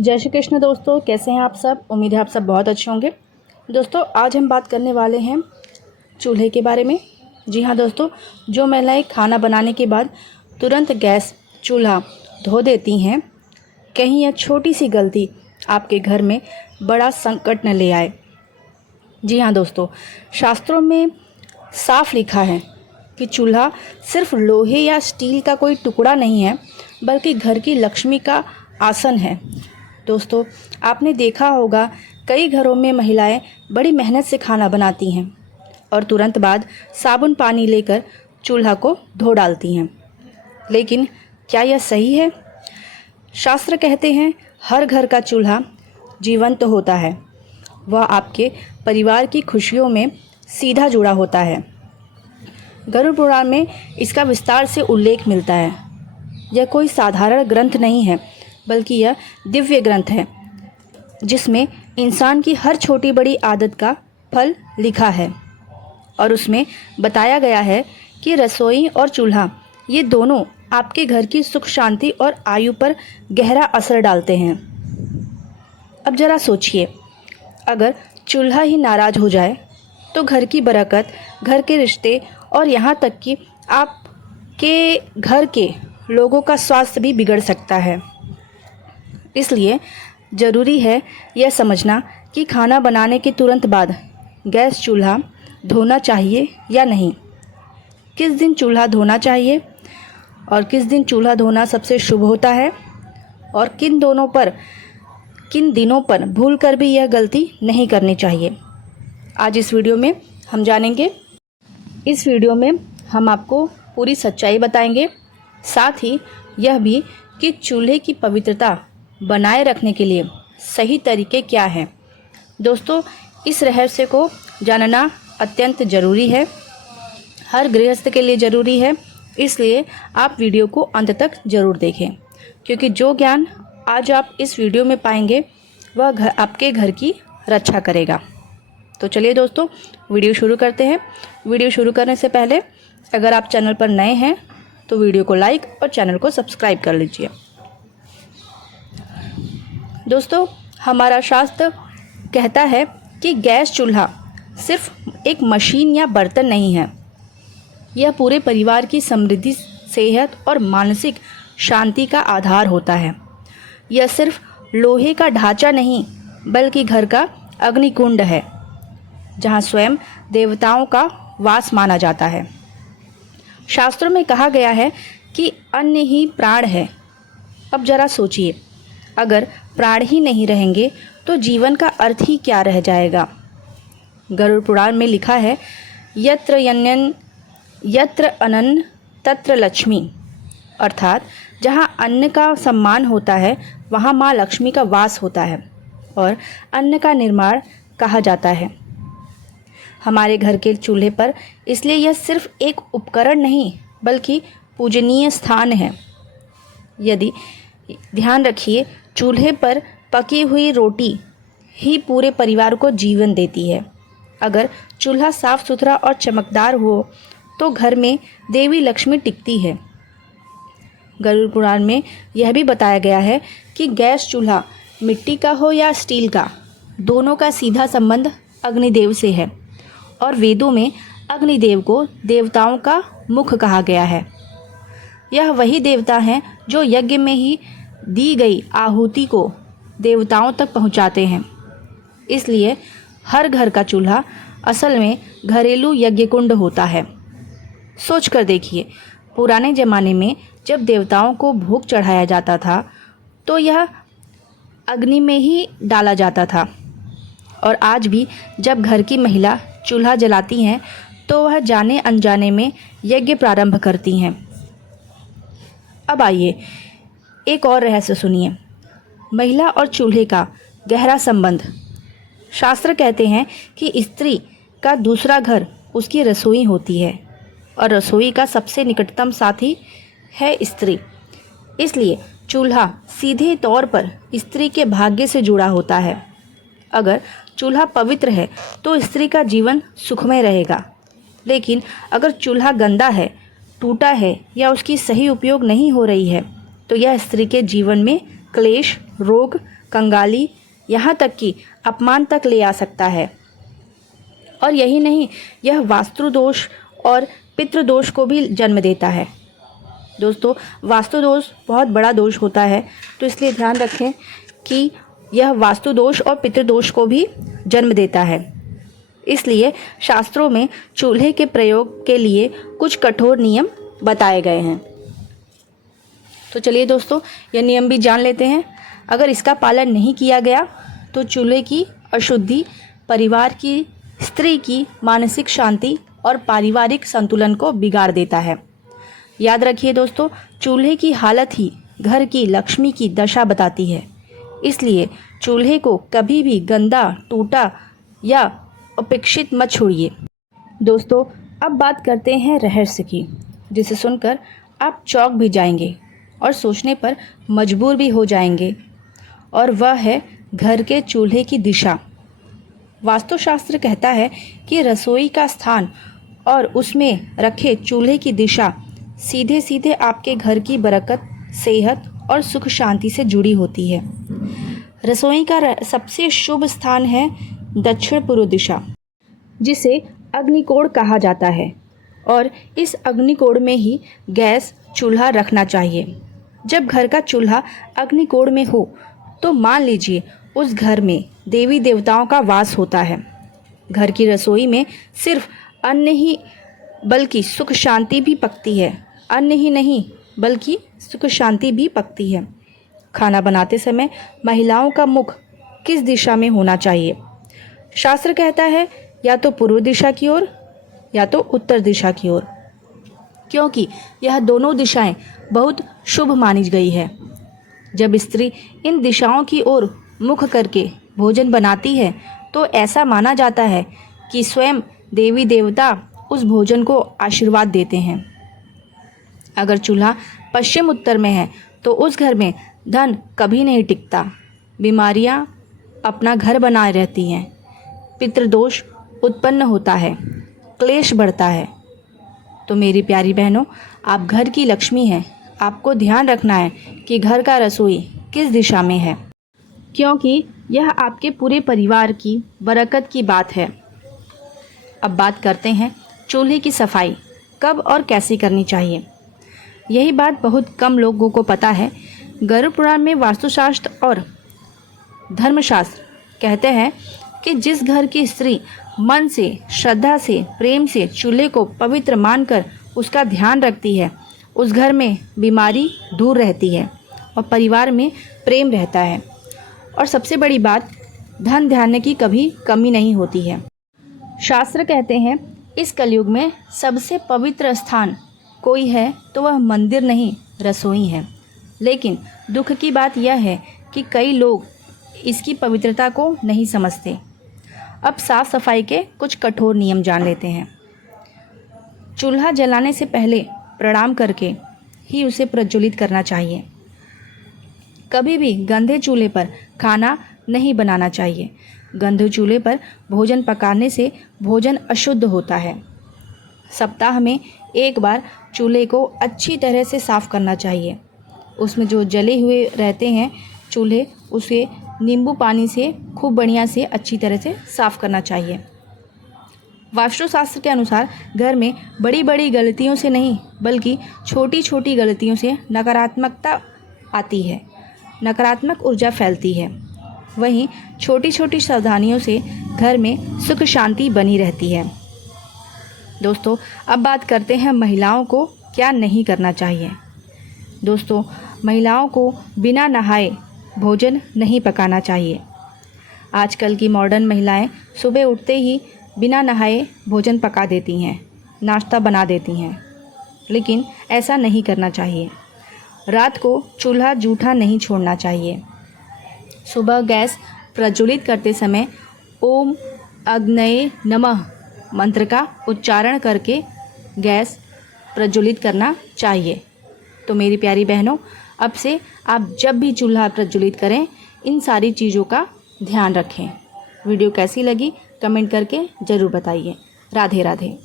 जय श्री कृष्ण दोस्तों, कैसे हैं आप सब। उम्मीद है आप सब बहुत अच्छे होंगे। दोस्तों आज हम बात करने वाले हैं चूल्हे के बारे में। जी हाँ दोस्तों, जो महिलाएं खाना बनाने के बाद तुरंत गैस चूल्हा धो देती हैं, कहीं यह छोटी सी गलती आपके घर में बड़ा संकट न ले आए। जी हाँ दोस्तों, शास्त्रों में साफ लिखा है कि चूल्हा सिर्फ लोहे या स्टील का कोई टुकड़ा नहीं है, बल्कि घर की लक्ष्मी का आसन है। दोस्तों आपने देखा होगा, कई घरों में महिलाएं बड़ी मेहनत से खाना बनाती हैं और तुरंत बाद साबुन पानी लेकर चूल्हा को धो डालती हैं। लेकिन क्या यह सही है? शास्त्र कहते हैं हर घर का चूल्हा जीवंत होता है। वह आपके परिवार की खुशियों में सीधा जुड़ा होता है। गरुड़ पुराण में इसका विस्तार से उल्लेख मिलता है। यह कोई साधारण ग्रंथ नहीं है, बल्कि यह दिव्य ग्रंथ है, जिसमें इंसान की हर छोटी बड़ी आदत का फल लिखा है। और उसमें बताया गया है कि रसोई और चूल्हा ये दोनों आपके घर की सुख शांति और आयु पर गहरा असर डालते हैं। अब जरा सोचिए, अगर चूल्हा ही नाराज हो जाए तो घर की बरकत, घर के रिश्ते और यहाँ तक कि आपके घर के लोगों का स्वास्थ्य भी बिगड़ सकता है। इसलिए ज़रूरी है यह समझना कि खाना बनाने के तुरंत बाद गैस चूल्हा धोना चाहिए या नहीं, किस दिन चूल्हा धोना चाहिए और किस दिन चूल्हा धोना सबसे शुभ होता है, और किन दिनों पर भूलकर भी यह गलती नहीं करनी चाहिए। आज इस वीडियो में हम जानेंगे। इस वीडियो में हम आपको पूरी सच्चाई बताएंगे, साथ ही यह भी कि चूल्हे की पवित्रता बनाए रखने के लिए सही तरीके क्या हैं। दोस्तों इस रहस्य को जानना अत्यंत ज़रूरी है, हर गृहस्थ के लिए ज़रूरी है। इसलिए आप वीडियो को अंत तक ज़रूर देखें, क्योंकि जो ज्ञान आज आप इस वीडियो में पाएंगे वह आपके घर की रक्षा करेगा। तो चलिए दोस्तों वीडियो शुरू करते हैं। वीडियो शुरू करने से पहले अगर आप चैनल पर नए हैं तो वीडियो को लाइक और चैनल को सब्सक्राइब कर लीजिए। दोस्तों हमारा शास्त्र कहता है कि गैस चूल्हा सिर्फ एक मशीन या बर्तन नहीं है, यह पूरे परिवार की समृद्धि, सेहत और मानसिक शांति का आधार होता है। यह सिर्फ लोहे का ढांचा नहीं, बल्कि घर का अग्निकुंड है, जहाँ स्वयं देवताओं का वास माना जाता है। शास्त्रों में कहा गया है कि अन्न ही प्राण है। अब जरा सोचिए, अगर प्राण ही नहीं रहेंगे तो जीवन का अर्थ ही क्या रह जाएगा। गरुड़ पुराण में लिखा है, यत्र अनन तत्र लक्ष्मी, अर्थात जहाँ अन्न का सम्मान होता है वहाँ माँ लक्ष्मी का वास होता है और अन्न का निर्माण कहा जाता है। हमारे घर के चूल्हे पर इसलिए यह सिर्फ एक उपकरण नहीं, बल्कि पूजनीय स्थान है। यदि ध्यान रखिए, चूल्हे पर पकी हुई रोटी ही पूरे परिवार को जीवन देती है। अगर चूल्हा साफ सुथरा और चमकदार हो तो घर में देवी लक्ष्मी टिकती है। गरुड़ पुराण में यह भी बताया गया है कि गैस चूल्हा मिट्टी का हो या स्टील का, दोनों का सीधा संबंध अग्निदेव से है और वेदों में अग्निदेव को देवताओं का मुख कहा गया है। यह वही देवता हैं जो यज्ञ में ही दी गई आहुति को देवताओं तक पहुंचाते हैं। इसलिए हर घर का चूल्हा असल में घरेलू यज्ञ कुंड होता है। सोच कर देखिए, पुराने ज़माने में जब देवताओं को भोग चढ़ाया जाता था तो यह अग्नि में ही डाला जाता था, और आज भी जब घर की महिला चूल्हा जलाती हैं तो वह जाने अनजाने में यज्ञ प्रारंभ करती हैं। अब आइए एक और रहस्य सुनिए, महिला और चूल्हे का गहरा संबंध। शास्त्र कहते हैं कि स्त्री का दूसरा घर उसकी रसोई होती है और रसोई का सबसे निकटतम साथी है स्त्री। इसलिए चूल्हा सीधे तौर पर स्त्री के भाग्य से जुड़ा होता है। अगर चूल्हा पवित्र है तो स्त्री का जीवन सुखमय रहेगा, लेकिन अगर चूल्हा गंदा है, टूटा है या उसकी सही उपयोग नहीं हो रही है तो यह स्त्री के जीवन में क्लेश रोग, कंगाली, यहाँ तक कि अपमान तक ले आ सकता है। और यही नहीं, यह वास्तु दोष और पितृदोष को भी जन्म देता है। दोस्तों, वास्तु दोष बहुत बड़ा दोष होता है, तो इसलिए ध्यान रखें कि यह वास्तु दोष और पितृदोष को भी जन्म देता है। इसलिए शास्त्रों में चूल्हे के प्रयोग के लिए कुछ कठोर नियम बताए गए हैं। तो चलिए दोस्तों, यह नियम भी जान लेते हैं। अगर इसका पालन नहीं किया गया तो चूल्हे की अशुद्धि परिवार की, स्त्री की मानसिक शांति और पारिवारिक संतुलन को बिगाड़ देता है। याद रखिए दोस्तों, चूल्हे की हालत ही घर की लक्ष्मी की दशा बताती है। इसलिए चूल्हे को कभी भी गंदा, टूटा या उपेक्षित मत छोड़िए। दोस्तों, अब बात करते हैं रहस्य की, जिसे सुनकर आप चौंक भी जाएंगे और सोचने पर मजबूर भी हो जाएंगे, और वह है घर के चूल्हे की दिशा। वास्तुशास्त्र कहता है कि रसोई का स्थान और उसमें रखे चूल्हे की दिशा सीधे सीधे आपके घर की बरकत, सेहत और सुख शांति से जुड़ी होती है। रसोई का सबसे शुभ स्थान है दक्षिण पूर्व दिशा, जिसे अग्निकोण कहा जाता है, और इस अग्निकोण में ही गैस चूल्हा रखना चाहिए। जब घर का चूल्हा अग्निकोण में हो तो मान लीजिए उस घर में देवी देवताओं का वास होता है। घर की रसोई में सिर्फ अन्न ही बल्कि सुख शांति भी पकती है। अन्न ही नहीं बल्कि सुख शांति भी पकती है। खाना बनाते समय महिलाओं का मुख किस दिशा में होना चाहिए? शास्त्र कहता है या तो पूर्व दिशा की ओर या तो उत्तर दिशा की ओर, क्योंकि यह दोनों दिशाएं बहुत शुभ मानी गई है। जब स्त्री इन दिशाओं की ओर मुख करके भोजन बनाती है तो ऐसा माना जाता है कि स्वयं देवी देवता उस भोजन को आशीर्वाद देते हैं। अगर चूल्हा पश्चिम उत्तर में है तो उस घर में धन कभी नहीं टिकता, बीमारियां अपना घर बनाए रहती हैं, पितृदोष उत्पन्न होता है, क्लेश बढ़ता है। तो मेरी प्यारी बहनों, आप घर की लक्ष्मी हैं। आपको ध्यान रखना है कि घर का रसोई किस दिशा में है, क्योंकि यह आपके पूरे परिवार की बरकत की बात है। अब बात करते हैं चूल्हे की सफाई कब और कैसे करनी चाहिए। यही बात बहुत कम लोगों को पता है। गरुड़ पुराण में वास्तुशास्त्र और धर्मशास्त्र कहते हैं कि जिस घर की स्त्री मन से, श्रद्धा से, प्रेम से चूल्हे को पवित्र मानकर उसका ध्यान रखती है, उस घर में बीमारी दूर रहती है और परिवार में प्रेम रहता है। और सबसे बड़ी बात, धन धान्य की कभी कमी नहीं होती है। शास्त्र कहते हैं इस कलयुग में सबसे पवित्र स्थान कोई है तो वह मंदिर नहीं, रसोई है। लेकिन दुख की बात यह है कि कई लोग इसकी पवित्रता को नहीं समझते। अब साफ सफाई के कुछ कठोर नियम जान लेते हैं। चूल्हा जलाने से पहले प्रणाम करके ही उसे प्रज्वलित करना चाहिए। कभी भी गंदे चूल्हे पर खाना नहीं बनाना चाहिए। गंदे चूल्हे पर भोजन पकाने से भोजन अशुद्ध होता है। सप्ताह में एक बार चूल्हे को अच्छी तरह से साफ़ करना चाहिए। उसमें जो जले हुए रहते हैं चूल्हे, उसे नींबू पानी से खूब बढ़िया से अच्छी तरह से साफ़ करना चाहिए। वास्तुशास्त्र के अनुसार घर में बड़ी बड़ी गलतियों से नहीं बल्कि छोटी छोटी गलतियों से नकारात्मकता आती है, नकारात्मक ऊर्जा फैलती है। वहीं छोटी छोटी सावधानियों से घर में सुख शांति बनी रहती है। दोस्तों, अब बात करते हैं महिलाओं को क्या नहीं करना चाहिए। दोस्तों, महिलाओं को बिना नहाए भोजन नहीं पकाना चाहिए। आजकल की मॉडर्न महिलाएं सुबह उठते ही बिना नहाए भोजन पका देती हैं, नाश्ता बना देती हैं, लेकिन ऐसा नहीं करना चाहिए। रात को चूल्हा जूठा नहीं छोड़ना चाहिए। सुबह गैस प्रज्वलित करते समय ओम अग्नये नमः मंत्र का उच्चारण करके गैस प्रज्वलित करना चाहिए। तो मेरी प्यारी बहनों, अब से आप जब भी चूल्हा प्रज्वलित करें इन सारी चीज़ों का ध्यान रखें। वीडियो कैसी लगी कमेंट करके ज़रूर बताइए। राधे राधे।